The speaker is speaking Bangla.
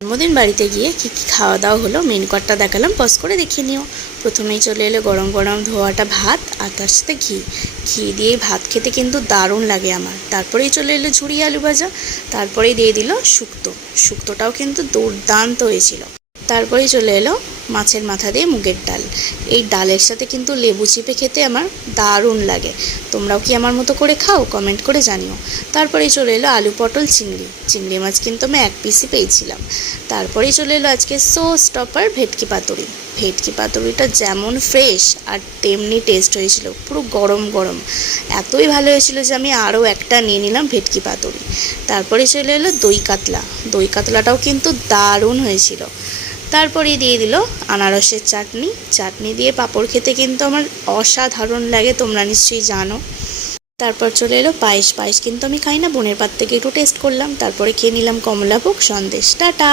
জন্মদিন বাড়িতে গিয়ে কী কী খাওয়া দাওয়া হলো মেনু কার্ডটা দেখালাম, পজ করে দেখে নিও। প্রথমেই চলে এলো গরম গরম ধোয়াটা ভাত আর তার সাথে ঘি। ঘি দিয়ে ভাত খেতে কিন্তু দারুণ লাগে আমার। তারপরেই চলে এলো ঝুরি আলু ভাজা, তারপরেই দিয়ে দিল শুক্তো। শুক্তোটাও কিন্তু দুর্দান্ত হয়েছিল। তারপরেই চলে এলো মাছের মাথা দিয়ে মুগের ডাল। এই ডালের সাথে কিন্তু লেবু চিপে খেতে আমার দারুণ লাগে। তোমরাও কি আমার মতো করে খাও? কমেন্ট করে জানিও। তারপরেই চলে এলো আলু পটল চিংড়ি। চিংড়ি মাছ কিন্তু আমি এক পিসই পেয়েছিলাম। তারপরেই চলে এলো আজকে শো স্টপার ভেটকি পাতুরি। ভেটকি পাতুরিটা যেমন ফ্রেশ আর তেমনি টেস্ট হয়েছিল, পুরো গরম গরম। এতই ভালো হয়েছিল যে আমি আরও একটা নিয়ে নিলাম ভেটকি পাতুরি। তারপরে চলে এলো দই কাতলা। দই কাতলাটাও কিন্তু দারুণ হয়েছিল। তারপরেই দিয়ে দিল আনারসের চাটনি। চাটনি দিয়ে পাঁপড় খেতে কিন্তু আমার অসাধারণ লাগে, তোমরা নিশ্চয়ই জানো। তারপর চলে এলো পায়েস। পায়েস কিন্তু আমি খাই না, বোনের পাত থেকে একটু টেস্ট করলাম। তারপরে খেয়ে নিলাম কমলাভোগ সন্দেশ। টাটা।